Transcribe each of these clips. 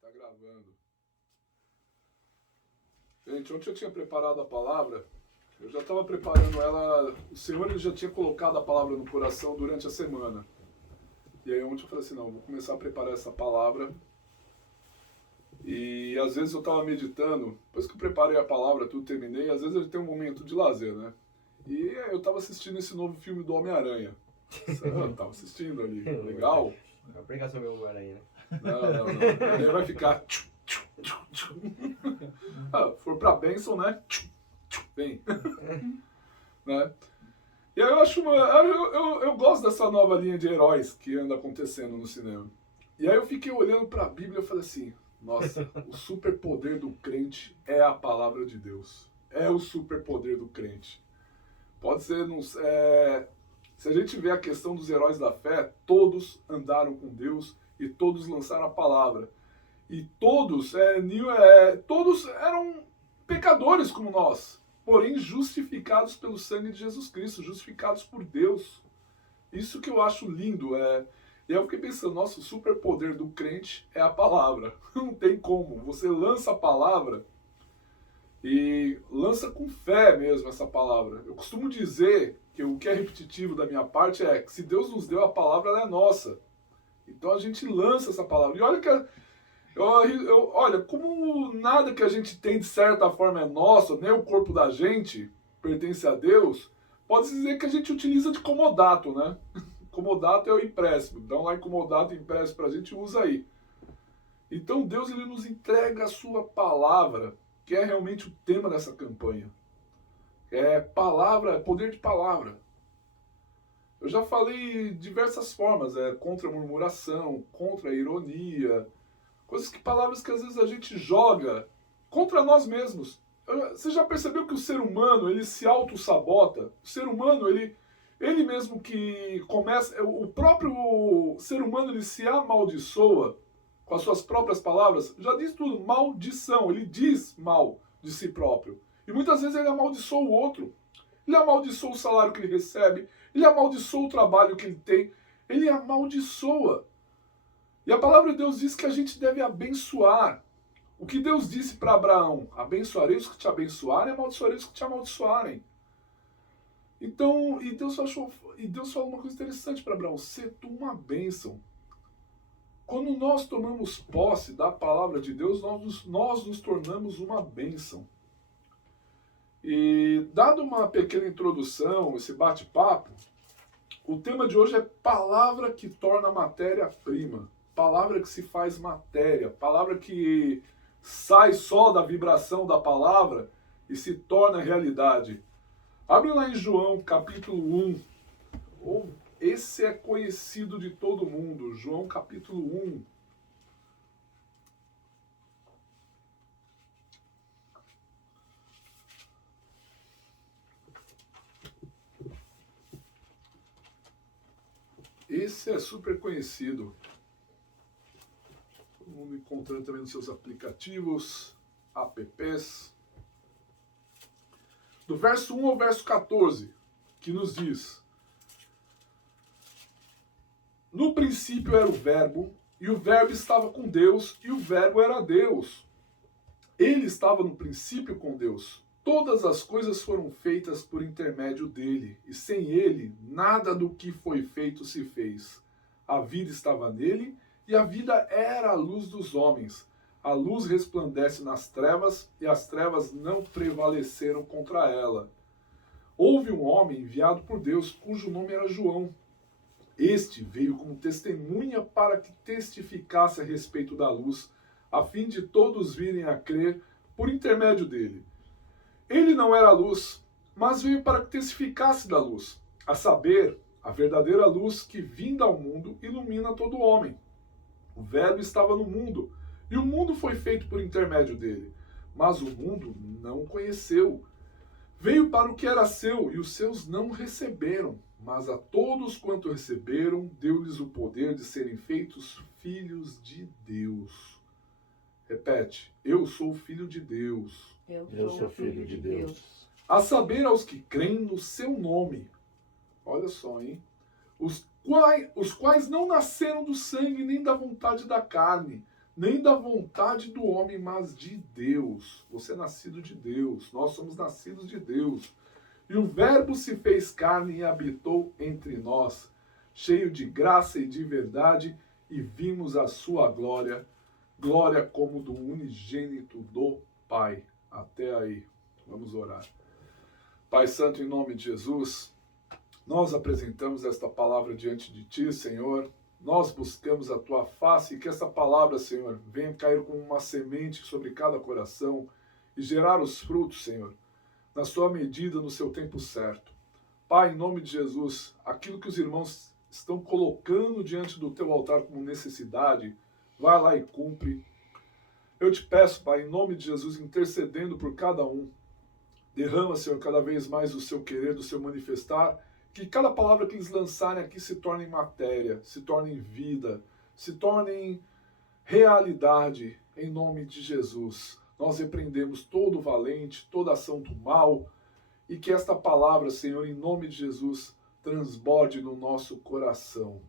Tá gravando. Gente, ontem eu tinha preparado a palavra. Eu já estava preparando ela. O Senhor ele já tinha colocado a palavra no coração durante a semana. E aí ontem eu falei assim, não, vou começar a preparar essa palavra. E às vezes eu estava meditando, depois que eu preparei a palavra, tudo terminei, às vezes eu tenho um momento de lazer, né? E eu estava assistindo esse novo filme do Homem-Aranha. Eu tava assistindo ali, legal. Vai pregar sobre o Homem-Aranha, né? Não. Ele vai ficar... for pra bênção, né? Vem. Né? E aí eu acho eu gosto dessa nova linha de heróis que anda acontecendo no cinema. E aí eu fiquei olhando pra Bíblia e falei assim, nossa, o superpoder do crente é a palavra de Deus. É o superpoder do crente. Pode ser, se a gente vê a questão dos heróis da fé, todos andaram com Deus e todos lançaram a palavra. E todos eram pecadores como nós, porém justificados pelo sangue de Jesus Cristo, justificados por Deus. Isso que eu acho lindo. E aí eu fiquei pensando, nossa, o superpoder do crente é a palavra. Não tem como. Você lança a palavra e lança com fé mesmo essa palavra. Eu costumo dizer que o que é repetitivo da minha parte é que se Deus nos deu a palavra, ela é nossa. Então a gente lança essa palavra. E olha que olha, como nada que a gente tem de certa forma é nosso, nem o corpo da gente pertence a Deus, pode-se dizer que a gente utiliza de comodato, né? Comodato é o empréstimo. Dá lá em comodato, empréstimo pra gente, usa aí. Então Deus ele nos entrega a sua palavra, que é realmente o tema dessa campanha. É palavra, é poder de palavra. Eu já falei de diversas formas, contra a murmuração, contra a ironia, palavras que às vezes a gente joga contra nós mesmos. Você já percebeu que o ser humano, ele se auto-sabota? O ser humano, ele mesmo que começa... O próprio ser humano, ele se amaldiçoa com as suas próprias palavras. Já diz tudo, maldição. Ele diz mal de si próprio. E muitas vezes ele amaldiçoa o outro. Ele amaldiçoa o salário que ele recebe. Ele amaldiçoa o trabalho que ele tem. Ele amaldiçoa. E a palavra de Deus diz que a gente deve abençoar. O que Deus disse para Abraão? Abençoarei os que te abençoarem, amaldiçoarei os que te amaldiçoarem. Então, e Deus falou uma coisa interessante para Abraão: ser tu uma bênção. Quando nós tomamos posse da palavra de Deus, nós nos tornamos uma bênção. E dado uma pequena introdução, esse bate-papo, o tema de hoje é palavra que torna matéria-prima. Palavra que se faz matéria, palavra que sai só da vibração da palavra e se torna realidade. Abre lá em João capítulo 1. Esse é conhecido de todo mundo. João capítulo 1. Esse é super conhecido. Todo mundo encontrando também nos seus aplicativos, apps. Do verso 1 ao verso 14, que nos diz: no princípio era o Verbo, e o Verbo estava com Deus, e o Verbo era Deus. Ele estava no princípio com Deus. Todas as coisas foram feitas por intermédio dele, e sem ele, nada do que foi feito se fez. A vida estava nele, e a vida era a luz dos homens. A luz resplandece nas trevas, e as trevas não prevaleceram contra ela. Houve um homem enviado por Deus, cujo nome era João. Este veio como testemunha para que testificasse a respeito da luz, a fim de todos virem a crer por intermédio dele. Ele não era a luz, mas veio para que testificasse da luz, a saber, a verdadeira luz que, vinda ao mundo, ilumina todo homem. O Verbo estava no mundo, e o mundo foi feito por intermédio dele, mas o mundo não o conheceu. Veio para o que era seu, e os seus não o receberam, mas a todos quanto receberam, deu-lhes o poder de serem feitos filhos de Deus. Repete, eu sou filho de Deus. Eu sou filho de Deus. A saber, aos que creem no seu nome. Olha só, hein? Os quais não nasceram do sangue nem da vontade da carne, nem da vontade do homem, mas de Deus. Você é nascido de Deus, nós somos nascidos de Deus. E o Verbo se fez carne e habitou entre nós, cheio de graça e de verdade, e vimos a sua glória, glória como do unigênito do Pai. Até aí, vamos orar. Pai Santo, em nome de Jesus, nós apresentamos esta palavra diante de Ti, Senhor. Nós buscamos a Tua face e que essa palavra, Senhor, venha cair como uma semente sobre cada coração e gerar os frutos, Senhor, na sua medida, no seu tempo certo. Pai, em nome de Jesus, aquilo que os irmãos estão colocando diante do Teu altar como necessidade, vai lá e cumpre. Eu te peço, Pai, em nome de Jesus, intercedendo por cada um, derrama, Senhor, cada vez mais o seu querer, do seu manifestar, que cada palavra que eles lançarem aqui se torne matéria, se torne vida, se torne realidade, em nome de Jesus. Nós repreendemos todo valente, toda ação do mal, e que esta palavra, Senhor, em nome de Jesus, transborde no nosso coração.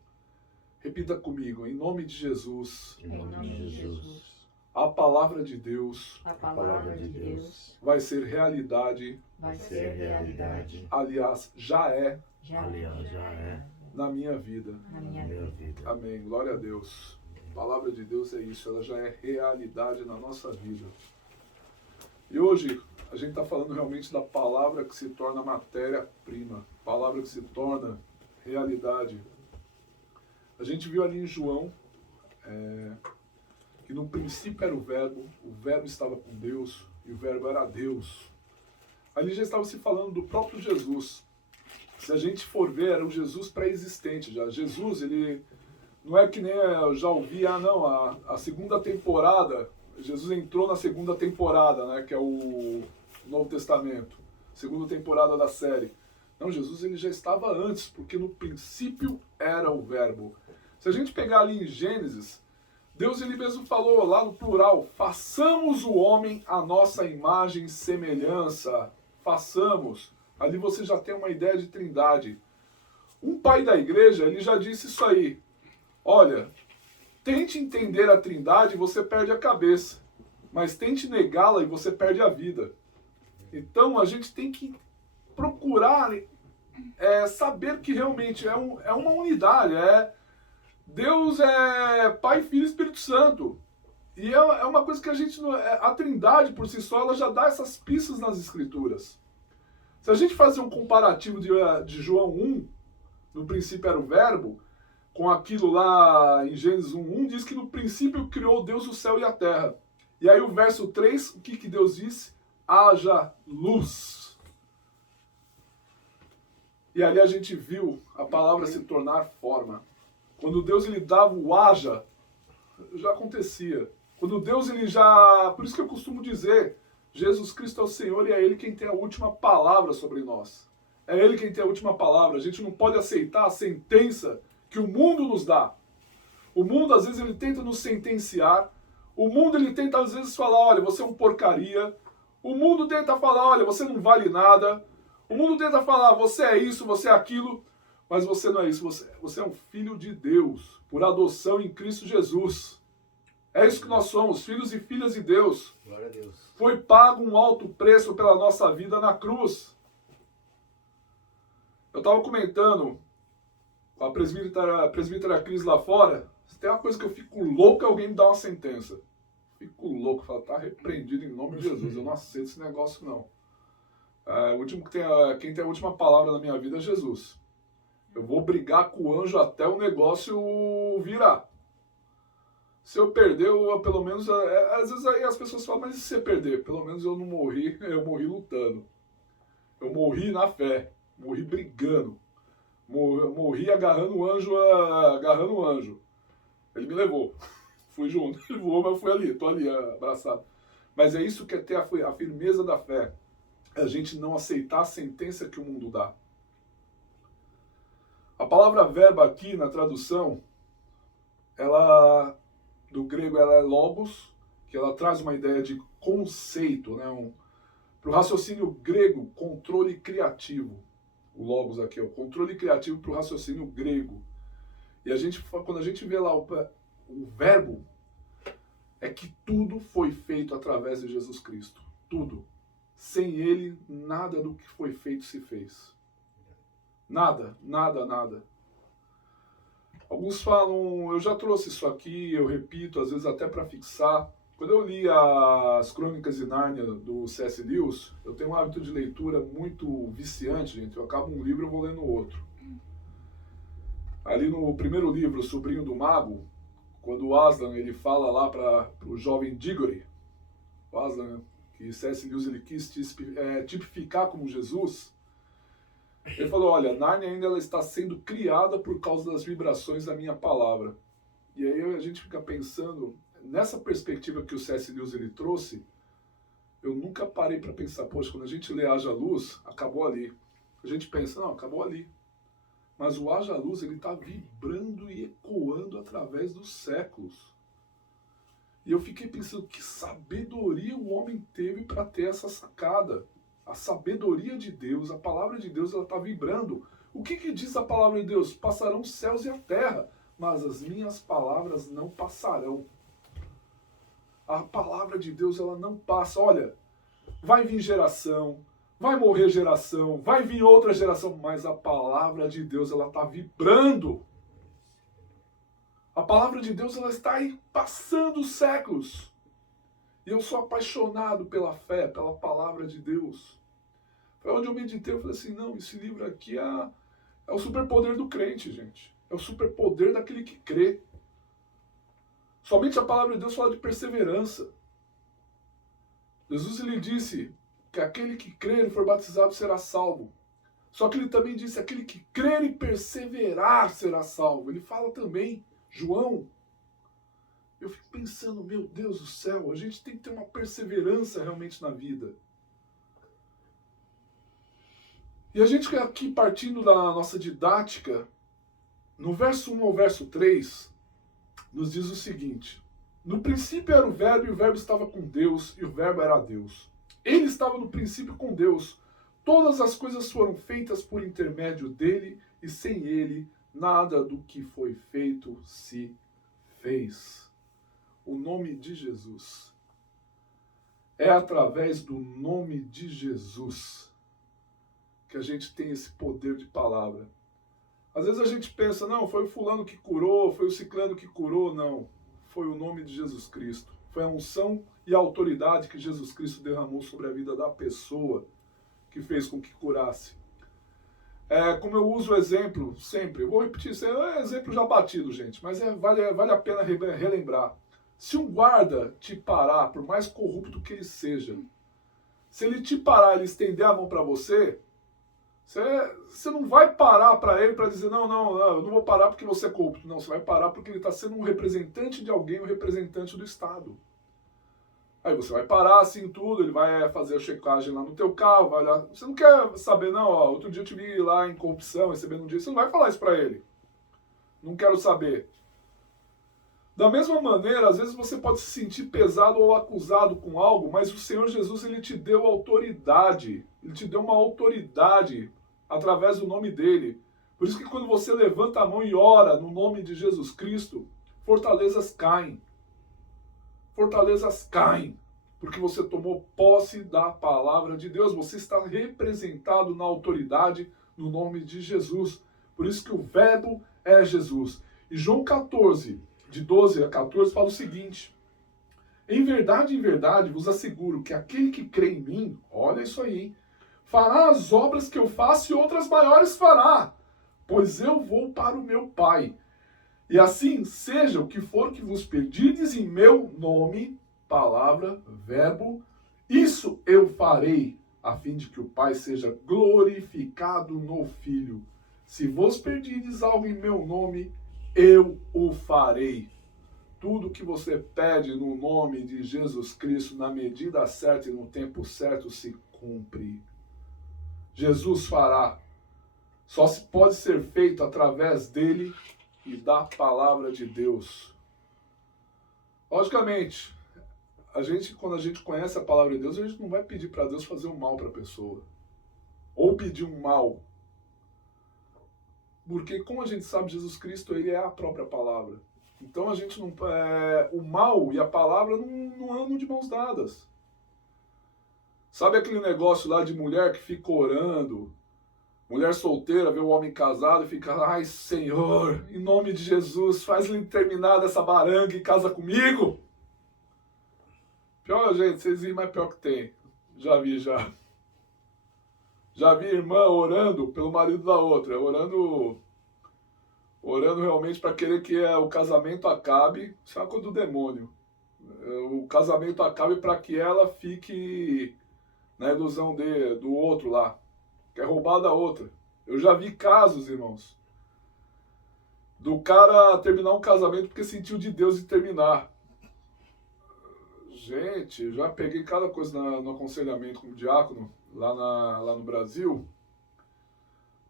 Repita comigo, em nome de Jesus. Em nome de Jesus. A palavra de Deus A palavra de Deus vai ser realidade, vai ser realidade. aliás, já é Aliás, já é na minha vida. na minha vida. Amém. Glória a Deus. A palavra de Deus é isso, ela já é realidade na nossa vida. E hoje a gente está falando realmente da palavra que se torna matéria-prima, palavra que se torna realidade. A gente viu ali em João que no princípio era o Verbo estava com Deus e o Verbo era Deus. Ali já estava se falando do próprio Jesus. Se a gente for ver, era um Jesus pré-existente já. Jesus, ele não é que nem eu já ouvi, a segunda temporada, Jesus entrou na segunda temporada, né, que é o Novo Testamento, segunda temporada da série. Não, Jesus ele já estava antes, porque no princípio era o Verbo. Se a gente pegar ali em Gênesis, Deus ele mesmo falou lá no plural, façamos o homem à nossa imagem e semelhança. Façamos. Ali você já tem uma ideia de trindade. Um pai da igreja, ele já disse isso aí. Olha, tente entender a trindade e você perde a cabeça. Mas tente negá-la e você perde a vida. Então a gente tem que procurar saber que realmente é uma unidade. Deus é Pai, Filho e Espírito Santo. E é uma coisa que a gente... A trindade por si só, ela já dá essas pistas nas escrituras. Se a gente fazer um comparativo de João 1, no princípio era o Verbo, com aquilo lá em Gênesis 1:1, diz que no princípio criou Deus o céu e a terra. E aí o verso 3, o que Deus disse? Haja luz. E ali a gente viu a palavra se tornar forma. Quando Deus ele dava o haja, já acontecia. Quando Deus ele já... Por isso que eu costumo dizer, Jesus Cristo é o Senhor e é Ele quem tem a última palavra sobre nós. É Ele quem tem a última palavra. A gente não pode aceitar a sentença que o mundo nos dá. O mundo, às vezes, ele tenta nos sentenciar. O mundo, ele tenta, às vezes, falar, olha, você é um porcaria. O mundo tenta falar, olha, você não vale nada. O mundo tenta falar, você é isso, você é aquilo. Mas você não é isso. Você é um filho de Deus, por adoção em Cristo Jesus. É isso que nós somos, filhos e filhas de Deus. Glória a Deus. Foi pago um alto preço pela nossa vida na cruz. Eu estava comentando com a presbítera Cris lá fora. Se tem uma coisa que eu fico louco, é alguém me dar uma sentença. Fico louco, falo, tá repreendido em nome de Jesus. Eu não aceito esse negócio, não. Quem tem a última palavra na minha vida é Jesus. Eu vou brigar com o anjo até o negócio virar. Se eu perder, pelo menos... às vezes aí as pessoas falam, mas e se você perder? Pelo menos eu não morri, eu morri lutando. Eu morri na fé, morri brigando. Morri agarrando o anjo. Ele me levou. Fui junto. Ele voou, mas eu fui ali, tô ali abraçado. Mas é isso que é ter a firmeza da fé. É a gente não aceitar a sentença que o mundo dá. A palavra verbo aqui na tradução, do grego ela é logos, que ela traz uma ideia de conceito, né? Para o raciocínio grego, controle criativo. O logos aqui é o controle criativo para o raciocínio grego. E quando a gente vê lá o verbo, que tudo foi feito através de Jesus Cristo. Tudo. Sem ele, nada do que foi feito se fez. Nada, nada, nada. Alguns falam, eu já trouxe isso aqui, eu repito, às vezes até para fixar. Quando eu li as Crônicas de Nárnia do C.S. Lewis, eu tenho um hábito de leitura muito viciante, gente. Eu acabo um livro e vou lendo outro. Ali no primeiro livro, O Sobrinho do Mago, quando o Aslan ele fala lá para o jovem Diggory, o Aslan, que C.S. Lewis ele quis tipificar como Jesus, ele falou, olha, Nárnia ainda ela está sendo criada por causa das vibrações da minha palavra. E aí a gente fica pensando, nessa perspectiva que o C.S. Lewis ele trouxe, eu nunca parei para pensar, poxa, quando a gente lê Haja Luz, acabou ali. A gente pensa, não, acabou ali. Mas o Haja Luz ele está vibrando e ecoando através dos séculos. E eu fiquei pensando, que sabedoria o homem teve para ter essa sacada. A sabedoria de Deus, a palavra de Deus, ela está vibrando. O que diz a palavra de Deus? Passarão os céus e a terra, mas as minhas palavras não passarão. A palavra de Deus, ela não passa. Olha, vai vir geração, vai morrer geração, vai vir outra geração, mas a palavra de Deus, ela está vibrando. A palavra de Deus, ela está aí passando os séculos. E eu sou apaixonado pela fé, pela palavra de Deus. Foi onde eu meditei, eu falei assim, não, esse livro aqui é o superpoder do crente, gente. É o superpoder daquele que crê. Somente a palavra de Deus fala de perseverança. Jesus ele disse que aquele que crer e for batizado será salvo. Só que ele também disse, aquele que crer e perseverar será salvo. Ele fala também, João. Eu fico pensando, meu Deus do céu, a gente tem que ter uma perseverança realmente na vida. E a gente aqui, partindo da nossa didática, no verso 1 ao verso 3, nos diz o seguinte, no princípio era o verbo, e o verbo estava com Deus, e o verbo era Deus. Ele estava no princípio com Deus. Todas as coisas foram feitas por intermédio dele, e sem ele, nada do que foi feito se fez. O nome de Jesus. É através do nome de Jesus que a gente tem esse poder de palavra. Às vezes a gente pensa, não, foi o fulano que curou, foi o ciclano que curou. Não, foi o nome de Jesus Cristo. Foi a unção e a autoridade que Jesus Cristo derramou sobre a vida da pessoa que fez com que curasse. Como eu uso o exemplo sempre, eu vou repetir, isso é um exemplo já batido, gente, mas vale a pena relembrar. Se um guarda te parar, por mais corrupto que ele seja, se ele te parar e ele estender a mão para você, você não vai parar para ele para dizer, não, eu não vou parar porque você é corrupto. Não, você vai parar porque ele está sendo um representante de alguém, um representante do Estado. Aí você vai parar assim tudo, ele vai fazer a checagem lá no teu carro, vai olhar. Você não quer saber, não, ó, outro dia eu te vi lá em corrupção, recebendo um dia, você não vai falar isso para ele. Não quero saber. Da mesma maneira, às vezes você pode se sentir pesado ou acusado com algo, mas o Senhor Jesus, ele te deu autoridade. Ele te deu uma autoridade através do nome dele. Por isso que quando você levanta a mão e ora no nome de Jesus Cristo, fortalezas caem. Fortalezas caem. Porque você tomou posse da palavra de Deus. Você está representado na autoridade no nome de Jesus. Por isso que o verbo é Jesus. E João 14, de 12 a 14, fala o seguinte. Em verdade, vos asseguro que aquele que crê em mim, olha isso aí, hein, fará as obras que eu faço e outras maiores fará, pois eu vou para o meu Pai. E assim seja o que for que vos pedirdes em meu nome, palavra, verbo, isso eu farei, a fim de que o Pai seja glorificado no Filho. Se vos pedirdes algo em meu nome, eu o farei. Tudo que você pede no nome de Jesus Cristo, na medida certa e no tempo certo, se cumpre. Jesus fará. Só se pode ser feito através dele e da palavra de Deus. Logicamente, quando a gente conhece a palavra de Deus, a gente não vai pedir para Deus fazer um mal para a pessoa. Ou pedir um mal. Porque, como a gente sabe, Jesus Cristo, ele é a própria palavra. Então a gente não. O mal e a palavra não andam de mãos dadas. Sabe aquele negócio lá de mulher que fica orando? Mulher solteira vê o homem casado e fica, ai Senhor, em nome de Jesus, faz-lhe terminar dessa baranga e casa comigo. Pior, gente, vocês viram, mas pior que tem. Já vi, já. Já vi irmã orando pelo marido da outra, orando realmente para querer que o casamento acabe. Isso é uma coisa do demônio. O casamento acabe para que ela fique na ilusão do outro lá. Quer roubar da outra. Eu já vi casos, irmãos, do cara terminar um casamento porque sentiu de Deus de terminar. Gente, eu já peguei cada coisa no aconselhamento como diácono, lá no Brasil.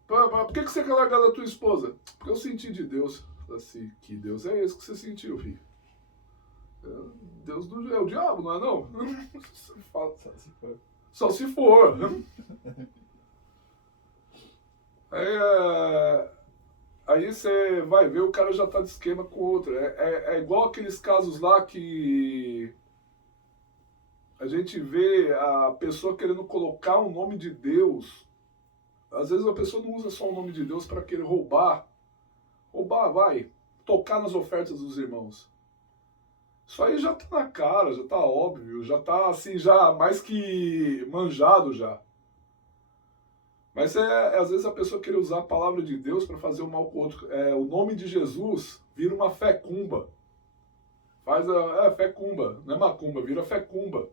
Por que você quer largar da tua esposa? Porque eu senti de Deus. Assim, que Deus é esse que você sentiu, filho? Deus é o diabo, não é não? Só se for. Só se for. Aí você vai ver, o cara já tá de esquema com outra. É igual aqueles casos lá que a gente vê a pessoa querendo colocar o nome de Deus. Às vezes a pessoa não usa só o nome de Deus para querer roubar. Vai. Tocar nas ofertas dos irmãos. Isso aí já tá na cara, já tá óbvio, já tá assim, já mais que manjado já. Mas às vezes a pessoa quer usar a palavra de Deus para fazer o mal com o outro. O nome de Jesus vira uma fecumba. Fecumba, não é macumba, vira fecumba.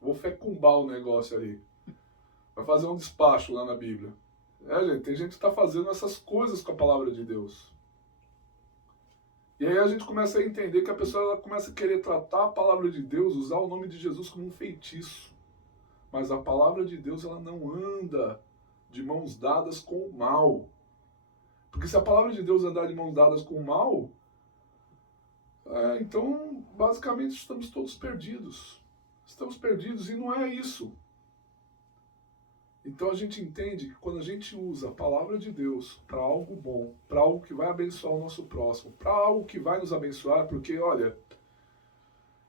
Vou fecumbar o negócio ali. Vai fazer um despacho lá na Bíblia. Gente, tem gente que está fazendo essas coisas com a palavra de Deus. E aí a gente começa a entender que a pessoa ela começa a querer tratar a palavra de Deus, usar o nome de Jesus como um feitiço. Mas a palavra de Deus ela não anda de mãos dadas com o mal. Porque se a palavra de Deus andar de mãos dadas com o mal, então basicamente estamos todos perdidos. Estamos perdidos e não é isso. Então a gente entende que quando a gente usa a palavra de Deus para algo bom, para algo que vai abençoar o nosso próximo, para algo que vai nos abençoar, porque olha,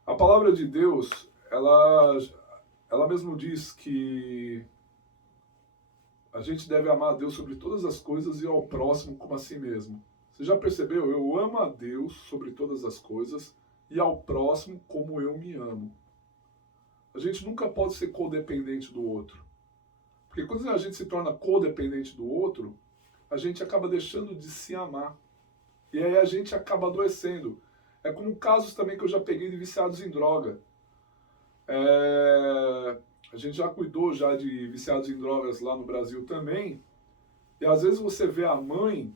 a palavra de Deus, ela mesmo diz que a gente deve amar a Deus sobre todas as coisas e ao próximo como a si mesmo. Você já percebeu? Eu amo a Deus sobre todas as coisas e ao próximo como eu me amo. A gente nunca pode ser codependente do outro. Porque quando a gente se torna codependente do outro, a gente acaba deixando de se amar. E aí a gente acaba adoecendo. É como casos também que eu já peguei de viciados em droga. A gente já cuidou já de viciados em drogas lá no Brasil também. E às vezes você vê a mãe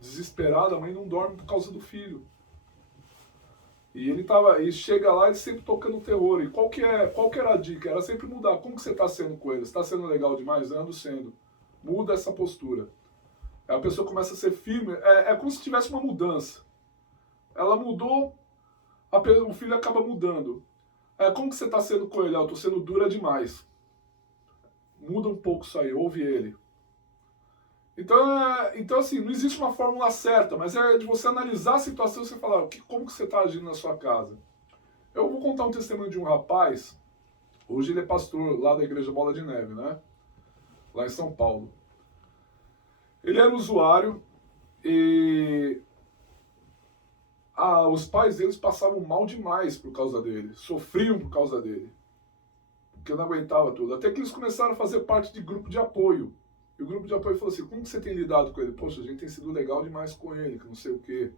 desesperada, a mãe não dorme por causa do filho. E chega lá e sempre tocando terror. E qual que era a dica? Era sempre mudar. Como que você está sendo com ele? Você está sendo legal demais? Ando sendo. Muda essa postura. Aí a pessoa começa a ser firme. É como se tivesse uma mudança. Ela mudou, o filho acaba mudando. Como que você está sendo com ele? Eu estou sendo dura demais. Muda um pouco isso aí, ouve ele. Então assim, não existe uma fórmula certa, mas é de você analisar a situação e você falar como que você está agindo na sua casa. Eu vou contar um testemunho de um rapaz, hoje ele é pastor lá da Igreja Bola de Neve, né? Lá em São Paulo. Ele era usuário e os pais deles passavam mal demais por causa dele, sofriam por causa dele, porque não aguentava tudo. Até que eles começaram a fazer parte de grupo de apoio. E o grupo de apoio falou assim, como que você tem lidado com ele? Poxa, a gente tem sido legal demais com ele, que não sei o quê.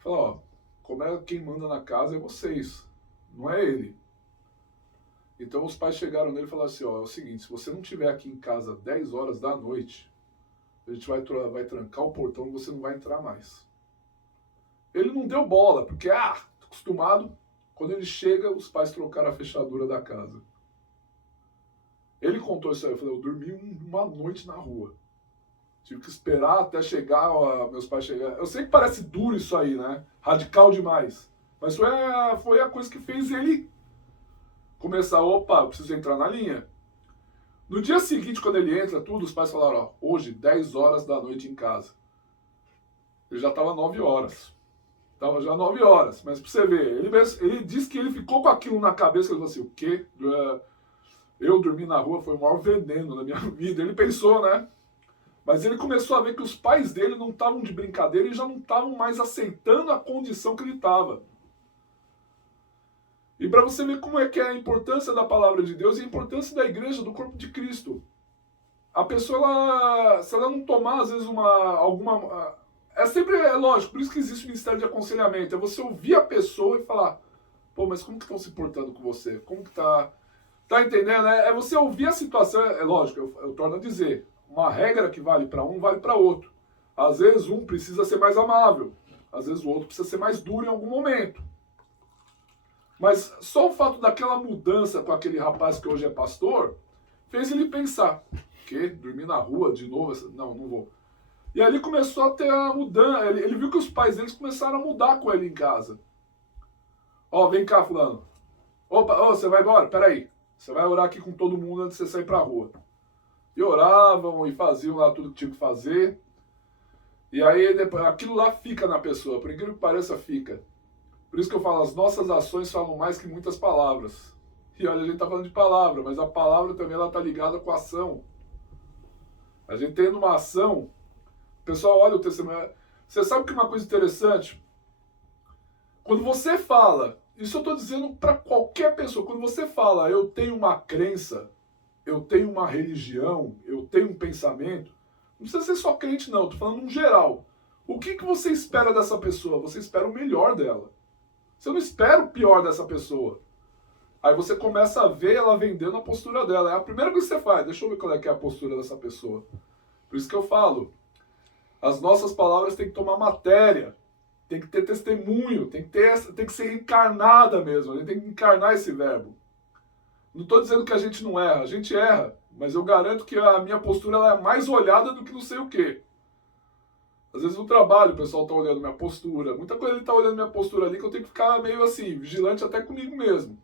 Falou, quem manda na casa é vocês, não é ele. Então os pais chegaram nele e falaram assim, é o seguinte, se você não estiver aqui em casa 10 horas da noite, a gente vai trancar o portão e você não vai entrar mais. Ele não deu bola, porque, acostumado, quando ele chega, os pais trocaram a fechadura da casa. Ele contou isso aí, eu falei, eu dormi uma noite na rua. Tive que esperar até chegar, meus pais chegarem. Eu sei que parece duro isso aí, né? Radical demais. Mas foi a coisa que fez ele começar, eu preciso entrar na linha. No dia seguinte, quando ele entra, os pais falaram, hoje, 10 horas da noite em casa. Ele já estava 9 horas. Tava já 9 horas, mas pra você ver, ele disse que ele ficou com aquilo na cabeça, ele falou assim, o quê? Eu dormir na rua foi o maior veneno na minha vida. Ele pensou, né? Mas ele começou a ver que os pais dele não estavam de brincadeira e já não estavam mais aceitando a condição que ele estava. E para você ver como é que é a importância da palavra de Deus e a importância da igreja, do corpo de Cristo. A pessoa, se ela não tomar, às vezes, é lógico, por isso que existe o ministério de aconselhamento. É você ouvir a pessoa e falar, pô, mas como que estão se portando com você? Como que tá... Tá entendendo? É você ouvir a situação, é lógico, eu torno a dizer, uma regra que vale para um, vale para outro. Às vezes um precisa ser mais amável, às vezes o outro precisa ser mais duro em algum momento. Mas só o fato daquela mudança com aquele rapaz que hoje é pastor, fez ele pensar, que dormir na rua de novo? Não, não vou. E ali começou a ter a mudança, ele viu que os pais deles começaram a mudar com ele em casa. Ó, vem cá, fulano. Opa, você vai embora? Peraí. Você vai orar aqui com todo mundo antes de você sair pra rua. E oravam e faziam lá tudo que tinha que fazer. E aí depois, aquilo lá fica na pessoa, por incrível que pareça, fica. Por isso que eu falo, as nossas ações falam mais que muitas palavras. E olha, a gente tá falando de palavra, mas a palavra também ela tá ligada com a ação. A gente tendo uma ação, o pessoal olha o testemunho. Você sabe que uma coisa interessante? Quando você fala, isso eu estou dizendo para qualquer pessoa, quando você fala, eu tenho uma crença, eu tenho uma religião, eu tenho um pensamento, não precisa ser só crente não, estou falando no geral. O que você espera dessa pessoa? Você espera o melhor dela. Você não espera o pior dessa pessoa. Aí você começa a ver ela vendendo a postura dela. É a primeira coisa que você faz, deixa eu ver qual é que é a postura dessa pessoa. Por isso que eu falo, as nossas palavras têm que tomar matéria. Tem que ter testemunho, tem que ser encarnada mesmo, a gente tem que encarnar esse verbo. Não estou dizendo que a gente não erra, a gente erra, mas eu garanto que a minha postura ela é mais olhada do que não sei o quê. Às vezes no trabalho o pessoal está olhando minha postura, muita coisa ele está olhando minha postura ali que eu tenho que ficar meio assim, vigilante até comigo mesmo.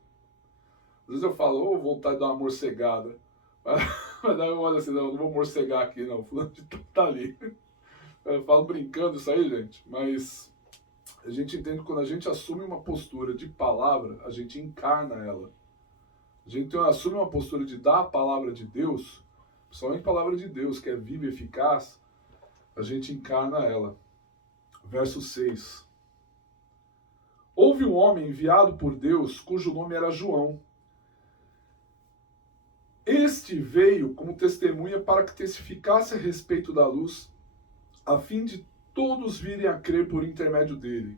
Às vezes eu falo, vou voltar a dar uma morcegada, mas daí eu olho assim, não vou morcegar aqui não, fulano de tal tá ali. Eu falo brincando isso aí, gente, mas... A gente entende que quando a gente assume uma postura de palavra, a gente encarna ela. A gente assume uma postura de dar a palavra de Deus, principalmente a palavra de Deus, que é viva e eficaz, a gente encarna ela. Verso 6. Houve um homem enviado por Deus, cujo nome era João. Este veio como testemunha para que testificasse a respeito da luz, a fim de todos virem a crer por intermédio dele.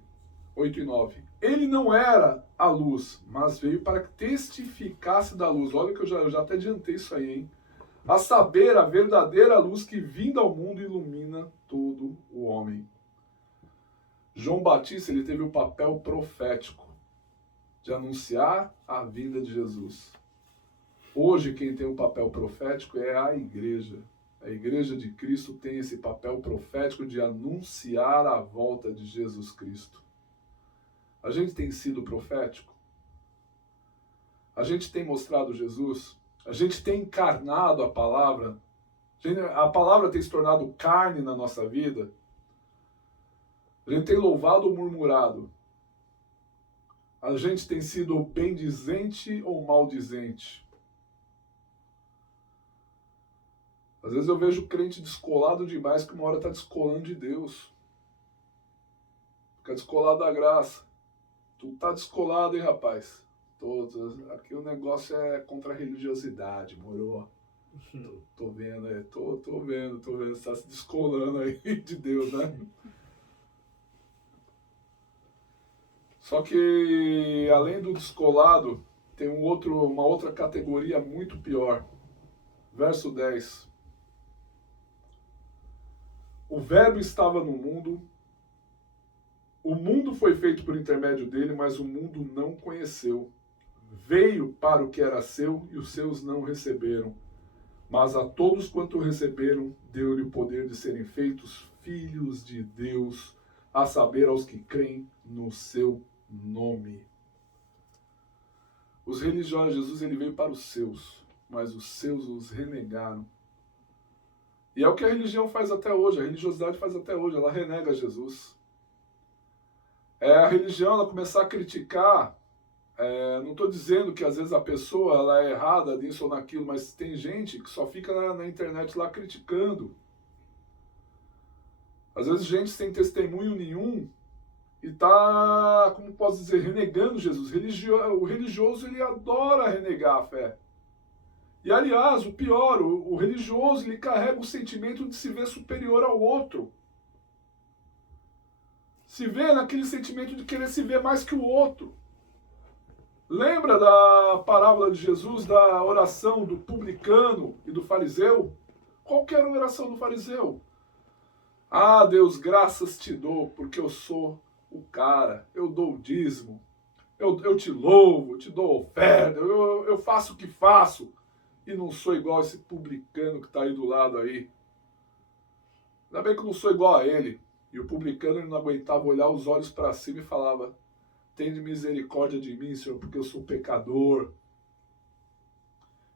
8 e 9. Ele não era a luz, mas veio para que testificasse da luz. Olha que eu já até adiantei isso aí, hein? A saber, a verdadeira luz que vinda ao mundo ilumina todo o homem. João Batista ele teve o papel profético de anunciar a vinda de Jesus. Hoje quem tem o papel profético é a igreja. A igreja de Cristo tem esse papel profético de anunciar a volta de Jesus Cristo. A gente tem sido profético? A gente tem mostrado Jesus? A gente tem encarnado a palavra? A palavra tem se tornado carne na nossa vida? A gente tem louvado ou murmurado? A gente tem sido bendizente ou maldizente? Às vezes eu vejo crente descolado demais, que uma hora está descolando de Deus. Fica descolado da graça. Tu tá descolado, hein, rapaz? Aqui o negócio é contra a religiosidade, moro? Tô vendo aí, tô vendo, você tá se descolando aí de Deus, né? Só que, além do descolado, tem uma outra categoria muito pior. Verso 10. O verbo estava no mundo, o mundo foi feito por intermédio dele, mas o mundo não o conheceu. Veio para o que era seu e os seus não o receberam. Mas a todos quanto o receberam, deu-lhe o poder de serem feitos filhos de Deus, a saber, aos que creem no seu nome. Os religiosos, Jesus ele veio para os seus, mas os seus os renegaram. E é o que a religião faz até hoje, a religiosidade faz até hoje, ela renega Jesus. a religião ela começar a criticar. Não estou dizendo que às vezes a pessoa ela é errada nisso ou naquilo, mas tem gente que só fica na internet lá criticando. Às vezes gente sem testemunho nenhum e tá, como posso dizer, renegando Jesus. O religioso ele adora renegar a fé. E aliás, o pior, o religioso ele carrega o sentimento de se ver superior ao outro. Se vê naquele sentimento de querer se ver mais que o outro. Lembra da parábola de Jesus, da oração do publicano e do fariseu? Qual que era a oração do fariseu? Ah, Deus, graças te dou, porque eu sou o cara, eu dou o dízimo, eu te louvo, te dou oferta, eu faço o que faço, e não sou igual esse publicano que está aí do lado aí. Ainda bem que eu não sou igual a ele. E o publicano ele não aguentava olhar os olhos para cima e falava: tende misericórdia de mim, Senhor, porque eu sou pecador.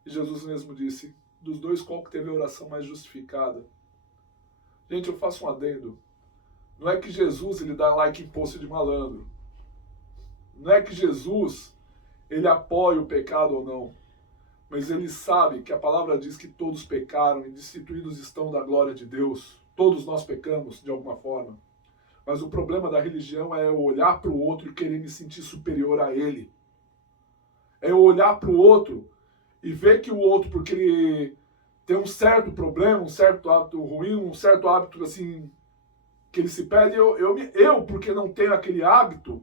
E Jesus mesmo disse: dos dois, qual que teve a oração mais justificada? Gente, eu faço um adendo. Não é que Jesus ele dá like em post de malandro. Não é que Jesus ele apoia o pecado ou não. Mas ele sabe que a palavra diz que todos pecaram e destituídos estão da glória de Deus. Todos nós pecamos de alguma forma. Mas o problema da religião é eu olhar para o outro e querer me sentir superior a ele. É eu olhar para o outro e ver que o outro, porque ele tem um certo problema, um certo hábito ruim, um certo hábito assim que ele se perde, eu porque não tenho aquele hábito,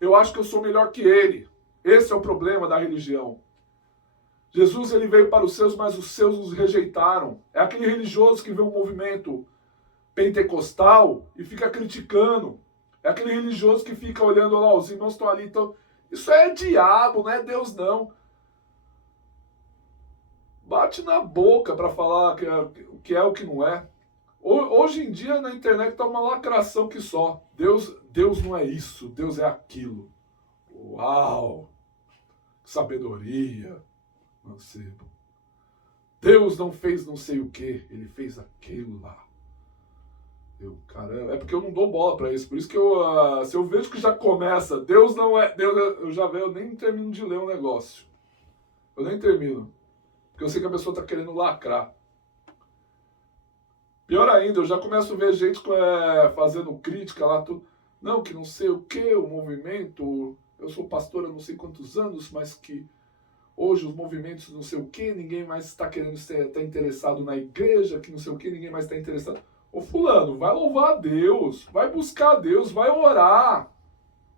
eu acho que eu sou melhor que ele. Esse é o problema da religião. Jesus ele veio para os seus, mas os seus os rejeitaram. É aquele religioso que vê um movimento pentecostal e fica criticando. É aquele religioso que fica olhando lá, os irmãos estão ali, então isso é diabo, não é Deus não. Bate na boca para falar o que é o que não é. Hoje em dia na internet está uma lacração que só. Deus não é isso, Deus é aquilo. Uau! Sabedoria. Mancebo. Deus não fez não sei o que, ele fez aquilo lá. Caramba, é porque eu não dou bola pra isso. Por isso que se eu vejo que já começa, Deus não é. Eu nem termino de ler o negócio. Eu nem termino. Porque eu sei que a pessoa tá querendo lacrar. Pior ainda, eu já começo a ver gente fazendo crítica lá. Não, que não sei o que, o movimento. Eu sou pastor há não sei quantos anos, mas que hoje os movimentos não sei o que, ninguém mais está querendo estar interessado na igreja, que não sei o que, ninguém mais está interessado. Ô fulano, vai louvar a Deus, vai buscar a Deus, vai orar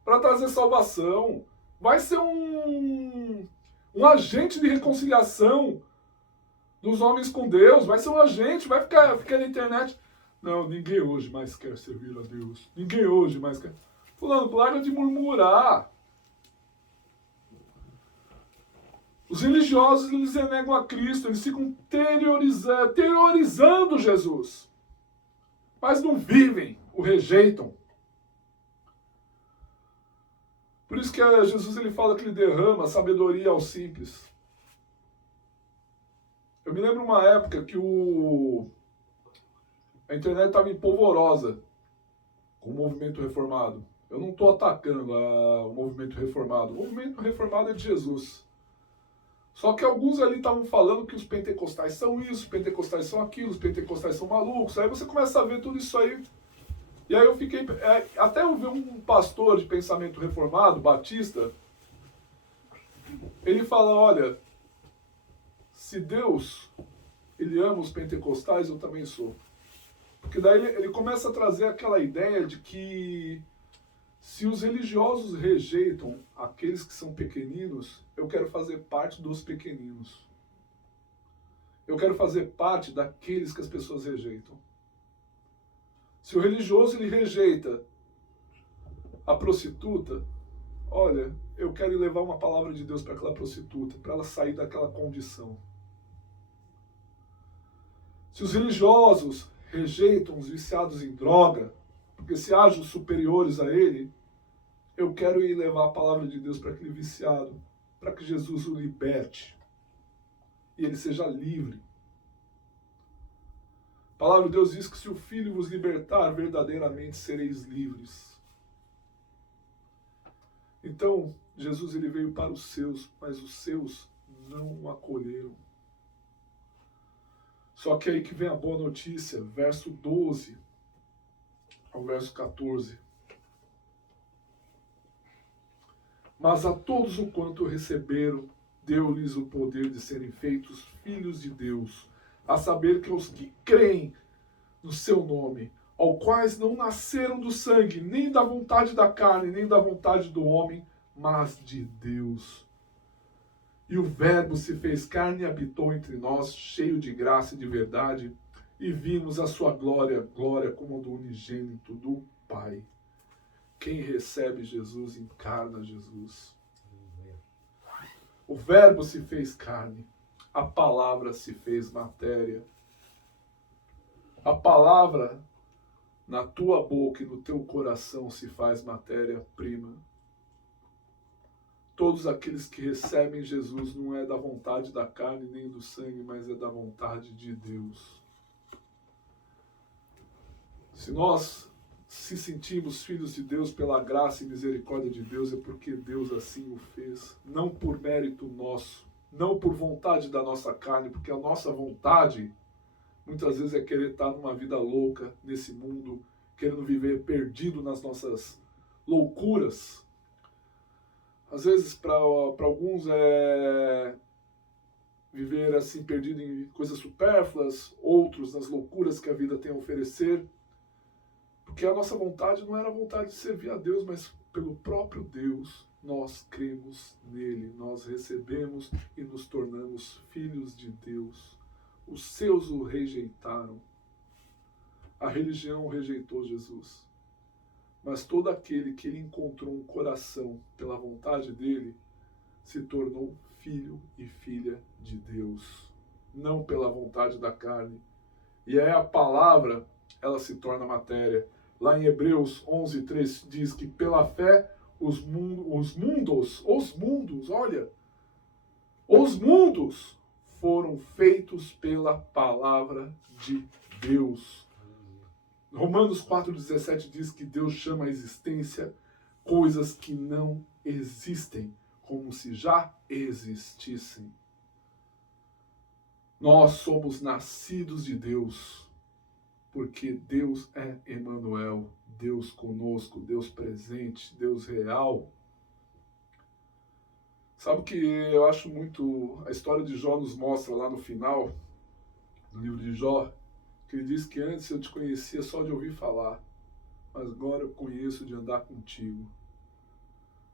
para trazer salvação. Vai ser um agente de reconciliação dos homens com Deus, vai ser um agente, vai ficar na internet. Não, ninguém hoje mais quer servir a Deus. Ninguém hoje mais quer. Fulano, larga de murmurar. Os religiosos, eles renegam a Cristo, eles ficam terrorizando Jesus. Mas não vivem, o rejeitam. Por isso que Jesus ele fala que ele derrama sabedoria aos simples. Eu me lembro uma época que a internet estava empolvorosa com o movimento reformado. Eu não estou atacando o movimento reformado. O movimento reformado é de Jesus. Só que alguns ali estavam falando que os pentecostais são isso, os pentecostais são aquilo, os pentecostais são malucos. Aí você começa a ver tudo isso aí. E aí eu fiquei... Até eu vi um pastor de pensamento reformado, batista, ele fala, olha, se Deus, ele ama os pentecostais, eu também sou. Porque daí ele começa a trazer aquela ideia de que se os religiosos rejeitam aqueles que são pequeninos, eu quero fazer parte dos pequeninos. Eu quero fazer parte daqueles que as pessoas rejeitam. Se o religioso ele rejeita a prostituta, olha, eu quero levar uma palavra de Deus para aquela prostituta, para ela sair daquela condição. Se os religiosos rejeitam os viciados em droga, porque se acham superiores a ele, eu quero ir levar a palavra de Deus para aquele viciado, para que Jesus o liberte e ele seja livre. A palavra de Deus diz que se o Filho vos libertar, verdadeiramente sereis livres. Então, Jesus ele veio para os seus, mas os seus não o acolheram. Só que aí que vem a boa notícia, verso 12 ao verso 14. Mas a todos o quanto receberam, deu-lhes o poder de serem feitos filhos de Deus, a saber que os que creem no seu nome, ao quais não nasceram do sangue, nem da vontade da carne, nem da vontade do homem, mas de Deus. E o Verbo se fez carne e habitou entre nós, cheio de graça e de verdade, e vimos a sua glória, glória como a do unigênito do Pai. Quem recebe Jesus encarna Jesus. O Verbo se fez carne, a palavra se fez matéria. A palavra na tua boca e no teu coração se faz matéria-prima. Todos aqueles que recebem Jesus não é da vontade da carne nem do sangue, mas é da vontade de Deus. Se nós se sentimos filhos de Deus pela graça e misericórdia de Deus, é porque Deus assim o fez. Não por mérito nosso, não por vontade da nossa carne, porque a nossa vontade muitas vezes é querer estar numa vida louca nesse mundo, querendo viver perdido nas nossas loucuras. Às vezes, para alguns, é viver assim, perdido em coisas supérfluas, outros nas loucuras que a vida tem a oferecer. Porque a nossa vontade não era a vontade de servir a Deus, mas pelo próprio Deus nós cremos nele, nós recebemos e nos tornamos filhos de Deus. Os seus o rejeitaram. A religião rejeitou Jesus. Mas todo aquele que ele encontrou um coração pela vontade dele, se tornou filho e filha de Deus. Não pela vontade da carne. E aí a palavra, ela se torna matéria. Lá em Hebreus 11:3 diz que pela fé os mundos foram feitos pela palavra de Deus. Romanos 4:17 diz que Deus chama à existência coisas que não existem, como se já existissem. Nós somos nascidos de Deus, porque Deus é Emanuel, Deus conosco, Deus presente, Deus real. Sabe o que eu acho muito... A história de Jó nos mostra lá no final do livro de Jó, que ele diz que antes eu te conhecia só de ouvir falar, mas agora eu conheço de andar contigo.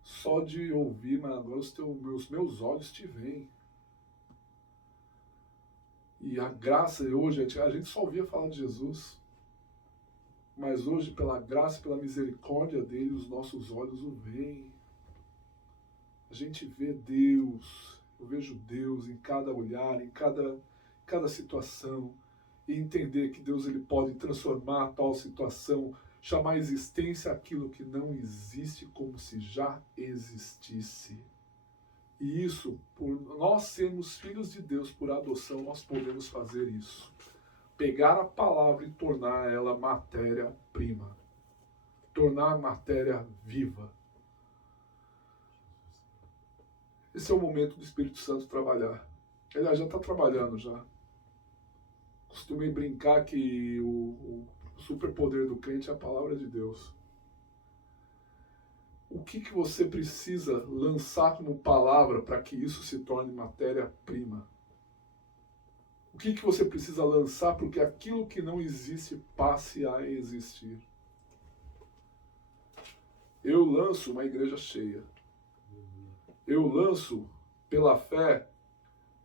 Só de ouvir, mas agora os meus olhos te veem. E a graça hoje, a gente só ouvia falar de Jesus, mas hoje, pela graça e pela misericórdia dele, os nossos olhos o veem. A gente vê Deus, eu vejo Deus em cada olhar, em cada situação, e entender que Deus ele pode transformar a tal situação, chamar a existência aquilo que não existe como se já existisse. E isso, por nós sermos filhos de Deus por adoção, nós podemos fazer isso. Pegar a palavra e tornar ela matéria-prima. Tornar a matéria viva. Esse é o momento do Espírito Santo trabalhar. Ele já está trabalhando já. Costumei brincar que o superpoder do crente é a palavra de Deus. O que você precisa lançar como palavra para que isso se torne matéria-prima? O que você precisa lançar para que aquilo que não existe passe a existir? Eu lanço uma igreja cheia. Eu lanço, pela fé,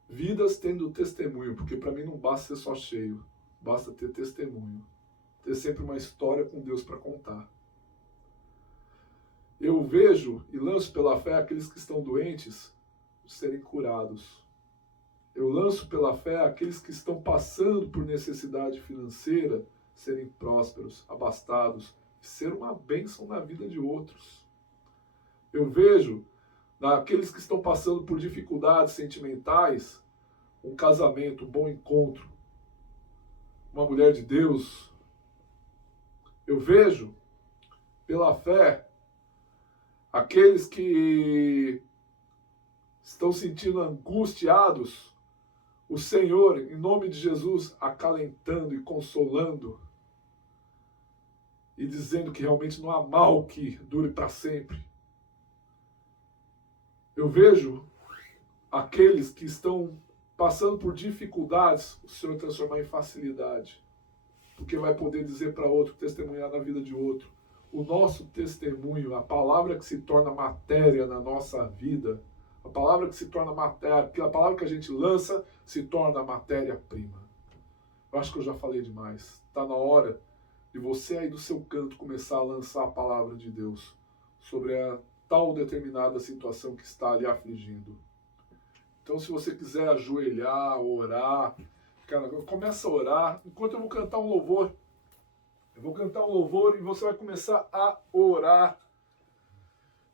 vidas tendo testemunho, porque para mim não basta ser só cheio, basta ter testemunho. Ter sempre uma história com Deus para contar. Eu vejo e lanço pela fé aqueles que estão doentes serem curados. Eu lanço pela fé aqueles que estão passando por necessidade financeira serem prósperos, abastados, ser uma bênção na vida de outros. Eu vejo naqueles que estão passando por dificuldades sentimentais, um casamento, um bom encontro, uma mulher de Deus. Eu vejo, pela fé, aqueles que estão sentindo angustiados, o Senhor, em nome de Jesus, acalentando e consolando e dizendo que realmente não há mal que dure para sempre. Eu vejo aqueles que estão passando por dificuldades, o Senhor transformar em facilidade, porque vai poder dizer para outro, testemunhar na vida de outro. O nosso testemunho, a palavra que se torna matéria na nossa vida, a palavra que se torna matéria, a palavra que a gente lança se torna matéria-prima. Eu acho que eu já falei demais. Está na hora de você aí do seu canto começar a lançar a palavra de Deus sobre a tal determinada situação que está lhe afligindo. Então, se você quiser ajoelhar, orar, cara, começa a orar, enquanto eu vou cantar um louvor. Eu vou cantar um louvor e você vai começar a orar.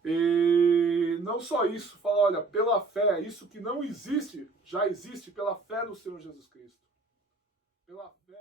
E não só isso, fala, olha, pela fé, isso que não existe, já existe pela fé no Senhor Jesus Cristo. Pela fé.